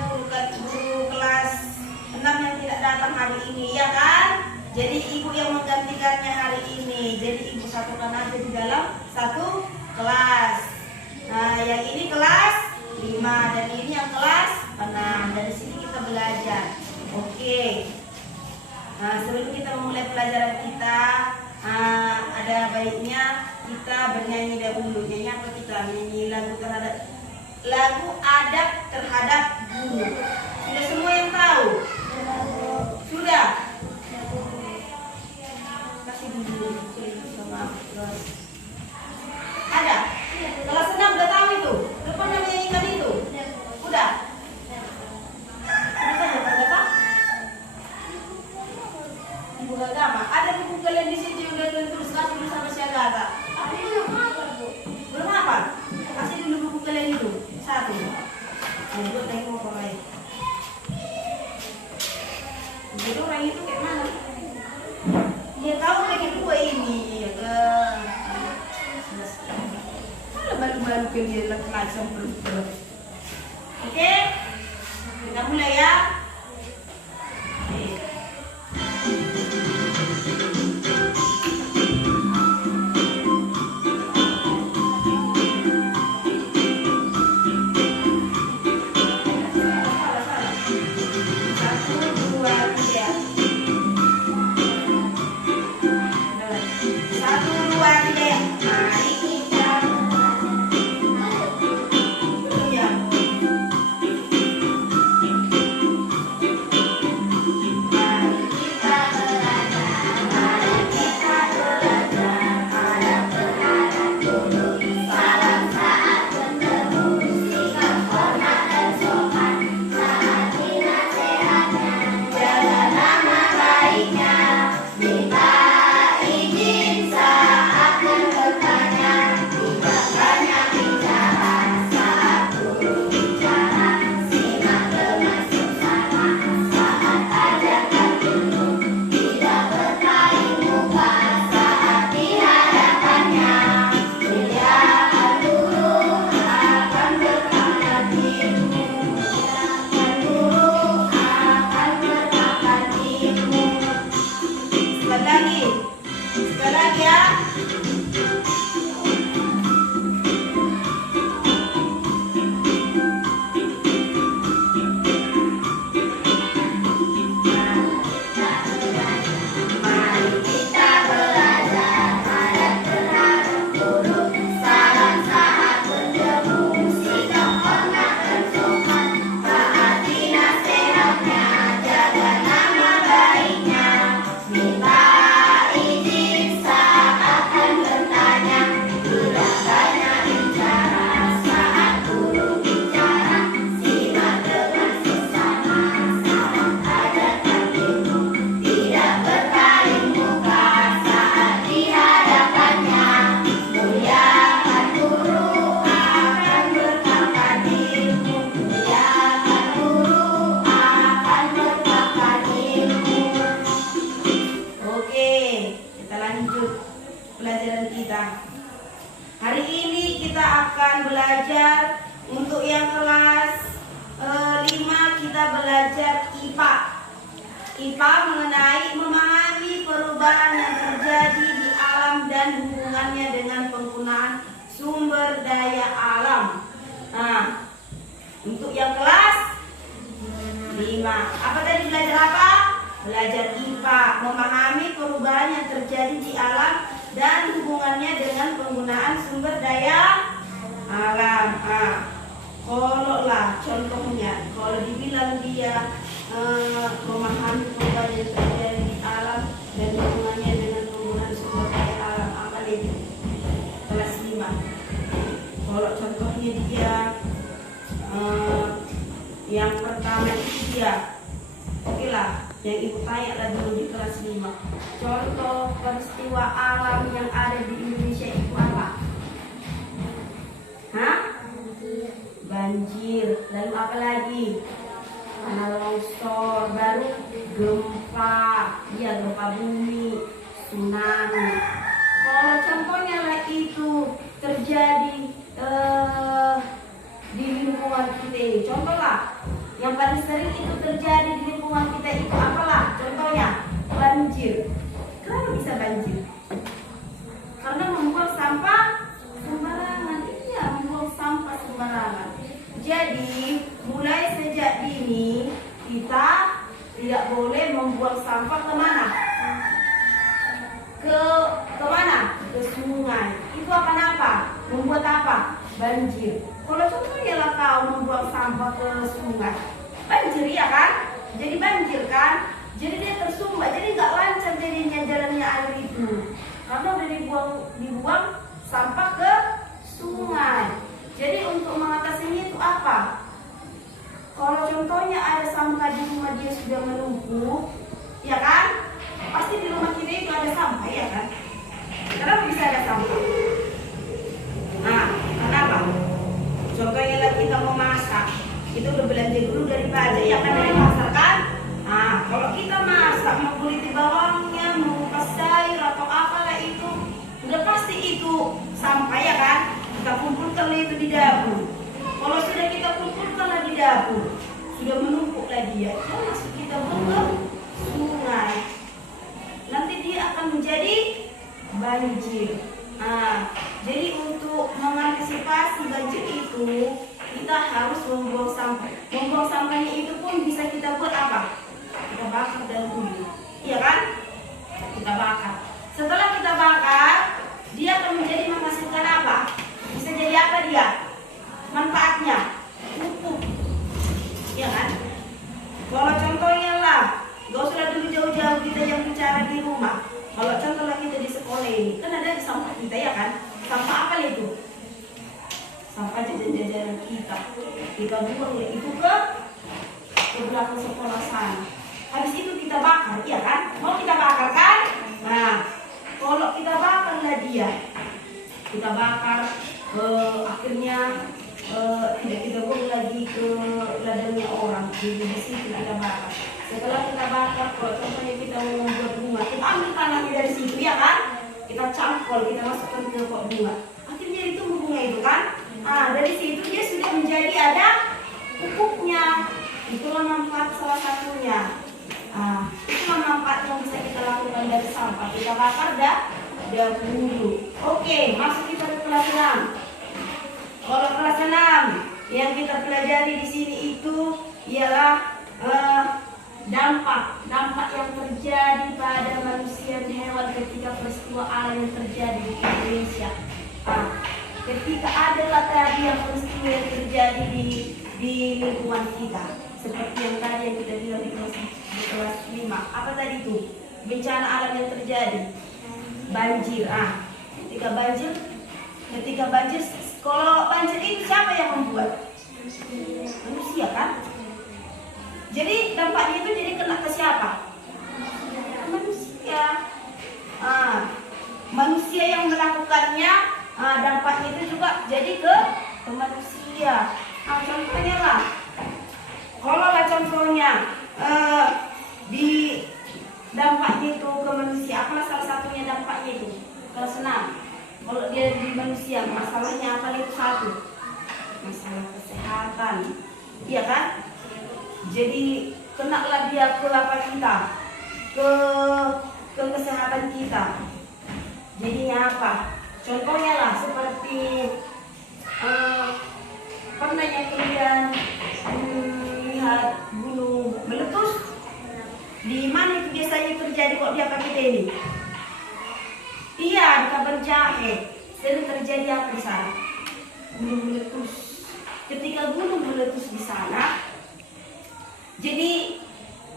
guru kelas 6 yang tidak datang hari ini, ya kan? Jadi ibu yang menggantikannya hari ini. Jadi ibu satukan aja di dalam satu kelas. Nah, yang ini kelas 5 dan ini yang kelas 6. Dari sini kita belajar. Oke. Nah, sebelum kita memulai pelajaran kita, ada baiknya kita bernyanyi dahulu. Nyanyi apa kita? Nyanyi lagu adat terhadap guru. Sudah semua yang tahu? Sudah? Kasih dulu sama ada? Kelas 6 udah tahu itu? Udah pernah menyanyikan itu? Udah? Ibu agama. Ada buku kalian di sini udah tulis dulu sama siaga. Belum apa? Kasih dulu buku kalian itu. Satu. Ayo tengok orang lain. Jadi orang itu kayak mana? Dia tahu kayak kedua ini. Kalau baru-baru dia lagi sampai. Oke? Kita mulai ya. Hari ini kita akan belajar untuk yang kelas 5 kita belajar IPA. IPA mengenai memahami perubahan yang terjadi di alam dan hubungannya dengan penggunaan sumber daya alam. Nah, untuk yang kelas 5, apa tadi belajar apa? Belajar IPA, memahami perubahan yang terjadi di alam dan hubungannya dengan penggunaan sumber daya alam. Kalau lah contohnya, kalau dibilang dia memahami perubahan yang terjadi di alam dan hubungannya dengan penggunaan sumber daya alam, apa itu? Kelas 5. Kalau contohnya dia yang pertama itu dia, oke lah, yang ibu tanya lah dulu di kelas 5. Contoh peristiwa alam yang ada di Indonesia itu apa? Hah? Banjir. Lalu apa lagi? Tanah longsor. Baru gempa. Ya, gempa bumi, tsunami. Kalau contohnya lah itu terjadi di lingkungan kita ini. Contoh lah Yang paling sering itu terjadi di lingkungan kita itu apalah? Contohnya banjir. Kenapa bisa banjir? Karena membuang sampah sembarangan. Iya, membuang sampah sembarangan. Jadi mulai sejak dini kita tidak boleh membuang sampah kemana? Kemana? Ke sungai. Itu akan apa? Membuat apa? Banjir. Kalau contohnya lah kau membuang sampah ke sungai, banjir ya kan? Jadi banjir kan? Jadi dia tersumbat, jadi nggak lancar jadinya jalannya air itu. Karena udah dibuang sampah ke sungai. Jadi untuk mengatasinya itu apa? Kalau contohnya ada sampah di rumah dia sudah menumpuk, ya kan? Pasti di rumah kita itu ada sampah, ya kan? Kenapa bisa ada sampah? Nah, kenapa? Contohnya lah kita mau masak, kita udah belanja dulu dari pajak, ya kan, dari pasar kan? Nah, kalau kita masak mau kuliti bawangnya, mau kupas sayur atau apalah itu, udah pasti itu sampah, ya kan? Kita kumpulkan itu di dapur. Kalau sudah kita kumpulkan di dapur, sudah menumpuk lagi ya, masuk kita buang ke sungai. Nanti dia akan menjadi banjir. Nah, jadi untuk mengantisipasi banjir itu, kita harus membuang sampah. Membuang sampahnya itu pun bisa kita buat apa? Kita bakar dahulu, iya kan? Kita bakar. Setelah kita bakar, dia akan menjadi menghasilkan apa? Bisa jadi apa dia? Manfaatnya pupuk, iya kan? Kalau contohnya lah, gak usah dulu jauh-jauh kita yang bicara di rumah. Kalau contohnya kita di sekolah ini, kan ada sampah kita, ya kan? Sampah apa itu? Sampah jajan-jajanan kita. Kita buang ya itu ke belakang sekolah sana. Habis itu kita bakar, iya kan? Mau kita bakar kan? Nah, kalau kita bakar lah dia, kita bakar, akhirnya tidak kita buang lagi ke ladangnya orang. Di situ kita bakar. Setelah kita bakar, kalau contohnya kita mau membuat bunga, kita ambil tanahnya dari situ, ya kan? Kita cangkol, kita masukkan ke pot bunga. Akhirnya itu bunga itu kan? Nah, dari situ dia sudah menjadi ada pupuknya. Itulah manfaat salah satunya. Nah, itulah manfaat yang bisa kita lakukan dari sampah. Kita bakar dahulu. Oke, masuk kita ke kelas 6. Kalau kelas 6 yang kita pelajari di sini itu ialah dampak yang terjadi pada manusia dan hewan ketika peristiwa alam yang terjadi di Indonesia. Ketika adalah tadi yang peristiwa yang terjadi di lingkungan kita, seperti yang tadi yang kita bilang di kelas 5. Apa tadi itu? Bencana alam yang terjadi, banjir. Ketika banjir, kalau banjir itu siapa yang membuat? Manusia kan? Jadi dampaknya itu jadi kena ke siapa? Manusia. Manusia yang melakukannya, dampaknya itu juga jadi ke manusia. Contohnya lah, kalau lah contohnya di dampaknya itu ke manusia, apalah salah satunya dampaknya itu? Kelas 6. Kalau dia di manusia, masalahnya apa itu? Satu, masalah kesehatan, iya kan? Jadi kenalah dia ke apa kita, ke kesehatan kita. Jadinya apa? Contohnya lah seperti pernah yang kalian lihat gunung meletus. Di mana itu biasanya terjadi kok di apa kita ini? Iya, di Kabar Jahe. Sering terjadi apa di sana? Gunung meletus. Ketika gunung meletus di sana, jadi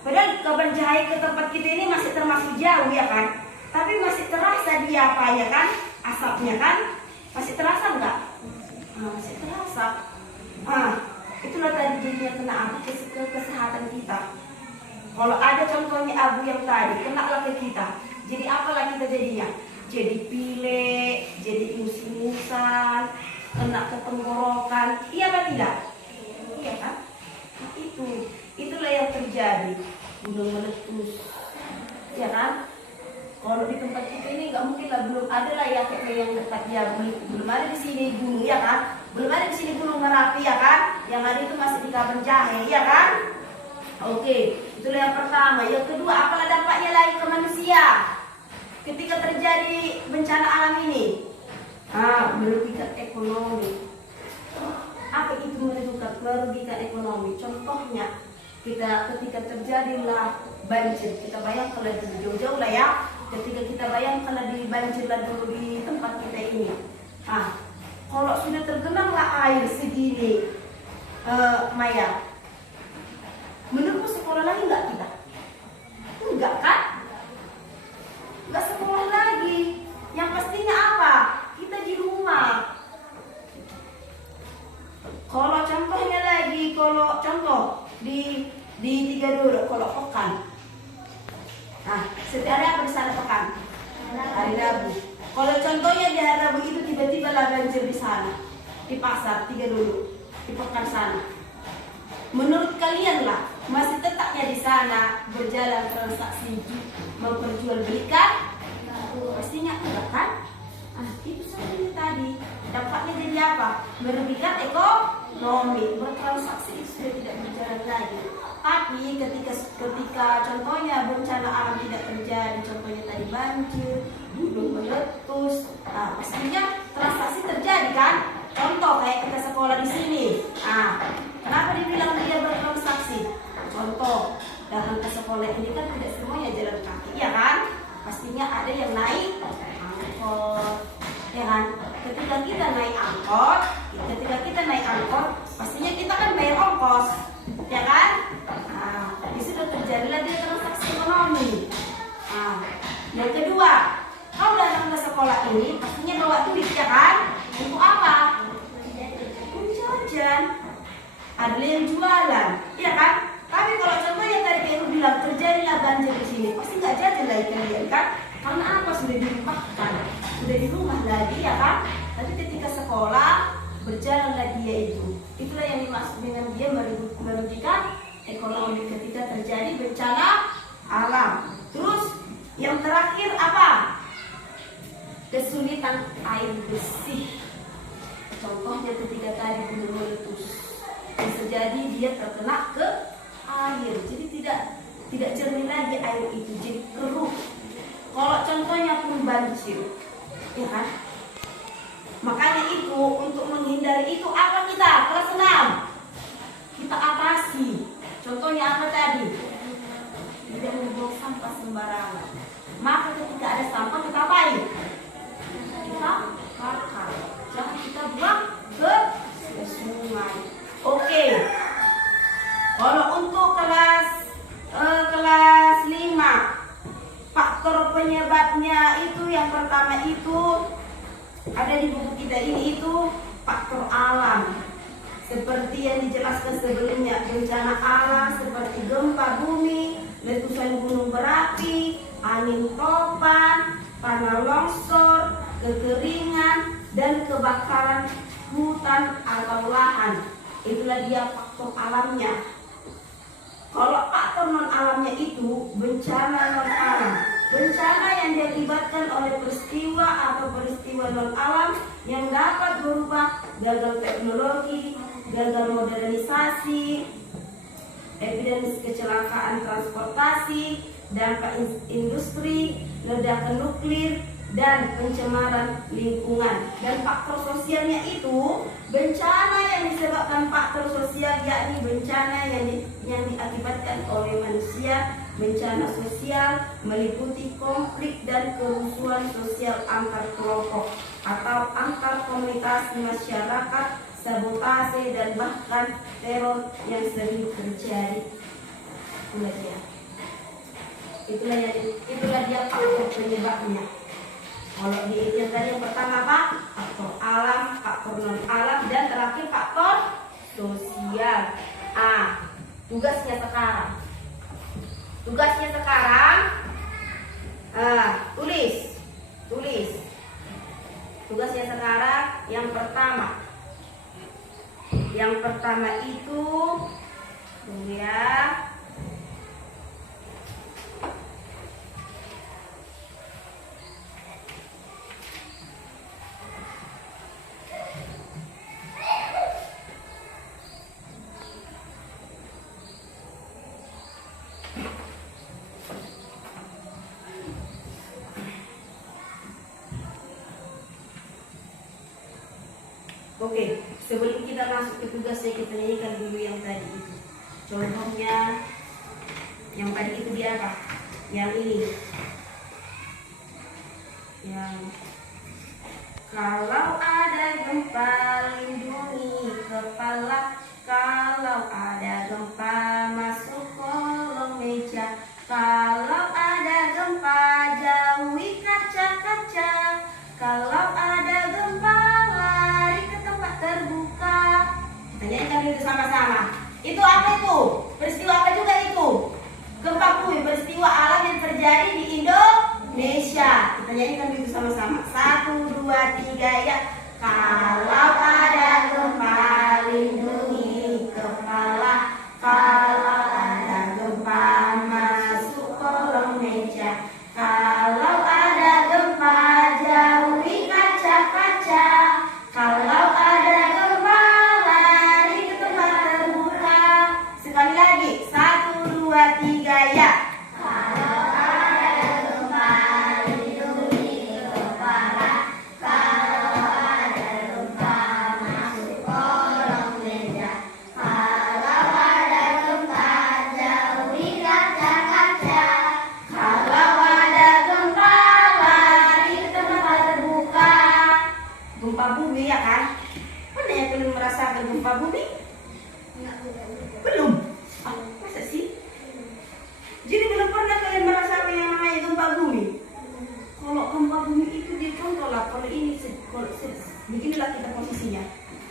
padahal Kabar Jahe ke tempat kita ini masih termasuk jauh, ya kan? Tapi masih terasa dia apa, ya kan? Asapnya kan? Masih terasa enggak? Masih terasa. Itulah tadi jadinya kena abu ke kesehatan kita. Kalau ada contohnya abu yang tadi kena lah ke kita, jadi apalah kita jadinya? Jadi pilek, jadi ingus-ingusan, kena ke tenggorokan. Iya apa tidak? Iya kan? Itulah yang terjadi. Gunung meletus, ya kan? Kalau di tempat kita ini nggak mungkin lah, belum ada lah ya kayak yang dekat ya, belum ada di sini gunung, ya kan? Belum ada di sini Gunung Merapi ya kan? Yang ada itu masih di Kampung Jahe ya kan? Oke, itulah yang pertama. Yang kedua, apalah dampaknya lagi ke manusia ketika terjadi bencana alam ini? Merugikan ekonomi. Apa itu merugikan ekonomi? Contohnya, kita ketika terjadilah banjir, kita bayangkanlah jauh-jauh lah ya. Ketika kita bayangkanlah di banjirlah dulu di tempat kita ini. Kalau sudah tergenanglah air segini, Maya, menurutmu sekolah lagi nggak kita? Enggak kan? Nggak sekolah lagi. Yang pastinya apa? Kita di rumah. Kalau contohnya lagi, kalau contoh di tiga dulu, kalau pekan. Setiap hari apa di sana pekan? Hari Rabu. Kalau contohnya di hari Rabu itu tiba-tiba lah banjir di sana, di pasar tiga dulu, di pekan sana. Menurut kalian lah, masih tetapnya di sana berjalan transaksi memperjualbelikan? Pastinya enggak kan? Itu seperti tadi. Dampaknya jadi apa? Merugikan ekonomi. Bertransaksi itu sudah tidak berjalan lagi. Tapi ketika contohnya bencana alam tidak terjadi, contohnya tadi banjir, gunung meletus, pastinya transaksi terjadi kan? Contoh kayak kita sekolah di sini. Kenapa dibilang dia bertransaksi? Contoh, datang ke sekolah ini kan tidak semuanya jalan kaki, ya kan? Pastinya ada yang naik angkot, ya kan? Ketika kita naik angkot, pastinya kita kan bayar ongkos, ya kan? Di situ terjadilah dia transaksi ekonomi. Yang kedua, kau datang ke sekolah ini pastinya bawa duit, ya kan? Untuk apa? Jajan. Ada yang jualan, ya kan? Tapi kalau contohnya tadi kayak bilang terjadilah banjir di sini, pasti nggak jajan lagi kalian kan? Karena apa? Sudah dilimpahkan, sudah di rumah lagi, ya kan? Tapi ketika sekolah berjalanlah dia itu. Itulah yang dimaksud dengan dia merugikan ekonomi ketika terjadi bencana alam. Terus yang terakhir apa? Kesulitan air bersih. Contohnya ketika tadi gunung meletus, bisa jadi dia terkena ke air, jadi tidak jernih lagi air itu, jadi keruh. Kalau contohnya pun banjir, ya kan? Makanya itu untuk menghindari itu apa kita? Kelas 6 kita atasi. Contohnya apa tadi? Tidak membuang sampah sembarangan. Maka ketika ada sampah kita apain? Kita bakar. Jangan kita buang ke sungai. Oke. Kalau untuk kelas 5, faktor penyebabnya itu yang pertama itu ada di buku kita ini, itu faktor alam. Seperti yang dijelaskan sebelumnya, bencana alam seperti gempa bumi, letusan gunung berapi, angin topan, tanah longsor, kekeringan, dan kebakaran hutan atau lahan. Itulah dia faktor alamnya. Kalau faktor non alamnya itu bencana non alam, bencana yang diakibatkan oleh peristiwa atau peristiwa non alam yang dapat berubah gagal teknologi, gagal modernisasi, evidence kecelakaan transportasi, dampak industri, ledakan nuklir, dan pencemaran lingkungan. Dan faktor sosialnya itu bencana yang disebabkan faktor sosial, yakni bencana yang diakibatkan oleh manusia. Bencana sosial meliputi konflik dan kerusuhan sosial antar kelompok atau antar komunitas masyarakat, sabotase, dan bahkan teror yang sering terjadi. Itulah dia faktor penyebabnya. Kalau di yang tadi yang pertama apa? Faktor alam, faktor non alam, dan terakhir faktor sosial. Tugasnya sekarang. Tulis. Tugasnya sekarang yang pertama. Yang pertama itu tunggu ya. masuk ke tugasnya, kita nyanyikan dulu yang tadi itu. Contohnya yang tadi itu dia apa? Yang ini. Yang kalau ada gempa lindungi kepala, kalau ada gempa masuk kolong meja, kalau ada gempa jauhi kaca-kaca, kalau ada gempa lari ke tempat terbuka. Tanyakan itu sama-sama. Itu apa itu? Peristiwa apa juga itu? Gempa bumi, peristiwa alam yang terjadi di Indonesia. Kita nyanyikan itu sama-sama. 1, 2, 3 ya. Kalau ada gempa lindungi kepala, kalau ada gempa masuk kolong meja, kalau ada gempa jauhi kaca-kaca, kalau ada gempa lari ke tempat terbuka. Sekali lagi, 1, 2, 3 ya. Gempa bumi ya kan? Pernah yang kalian merasakan gempa bumi? Belum? Ah, masa sih? Jadi belum pernah kalian merasakan yang namanya gempa bumi? Kalau gempa bumi itu dia contoh lah. Kalau ini, beginilah kita posisinya.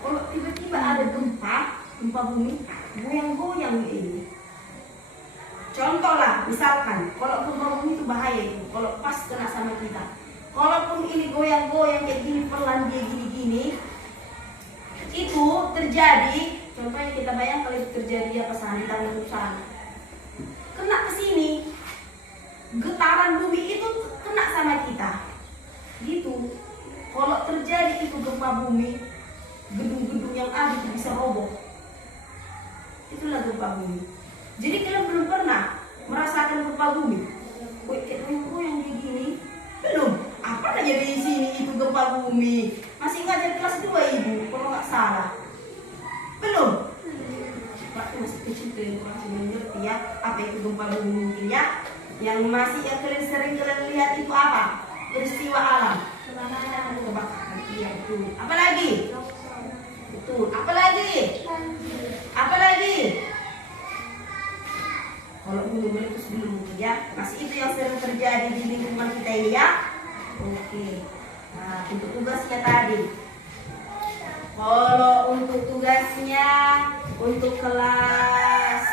Kalau tiba-tiba ada gempa bumi, goyang-goyang ini. Contoh lah, misalkan kalau gempa bumi itu bahaya itu. Kalau pas kena sama kita. Kalaupun ini goyang-goyang kayak gini, pelan dia gini-gini, itu terjadi. Contohnya kita bayangkan kalau itu terjadi apa sana di tangan sana, kena ke sini, getaran bumi itu kena sama kita. Gitu. Kalau terjadi itu gempa bumi, gedung-gedung yang ada itu bisa roboh. Itulah gempa bumi. Jadi kalian belum pernah merasakan gempa bumi? Kayak goyang-goyang kayak gini? Belum. Apa aja di sini itu gempa bumi? Masih ngajar kelas 2 ibu, kalau nggak salah. Belum. Berarti masih kecil tuh, masih belum ngerti ya apa itu gempa bumi mungkin ya. Yang kalian sering lihat itu apa? Peristiwa alam. Kebakaran. Iya betul. Apa lagi? Betul. Apa lagi? Apa lagi? Kalau meletus belum ya, masih itu yang sering terjadi di lingkungan kita ini ya. Oke. Nah, untuk tugasnya tadi. Kalau untuk tugasnya untuk kelas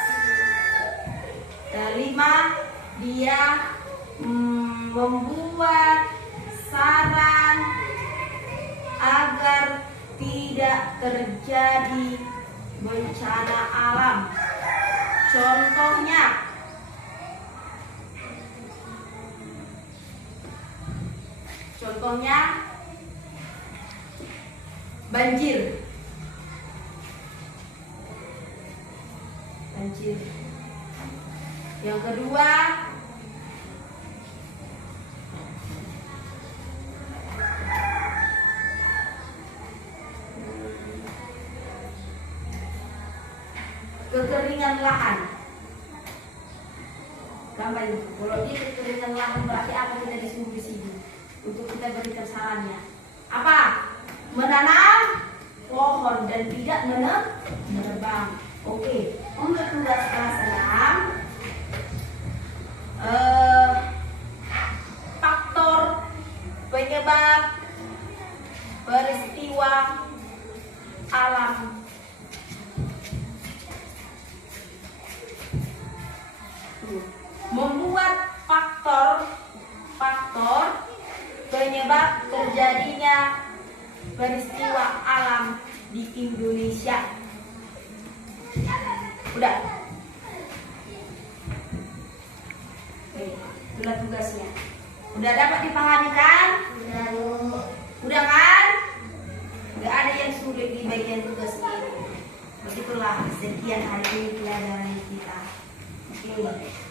5 dia membuat saran agar tidak terjadi bencana alam. Contohnya banjir. Yang kedua kekeringan lahan. Gambar itu. Kalau dia kekeringan lahan berarti apa kita disuruh di sini untuk kita berikan sarannya? Apa? Menanam pohon dan tidak menebang. Oke. Untuk tugas kelas 6, faktor penyebab peristiwa alam. Membuat faktor penyebab terjadinya peristiwa alam di Indonesia. Udah. Oke, itulah tugasnya. Udah dapat dipahami kan? Udah kan? Gak ada yang sulit di bagian tugas ini. Begitulah sekian hari ini pelajaran kita. Oke.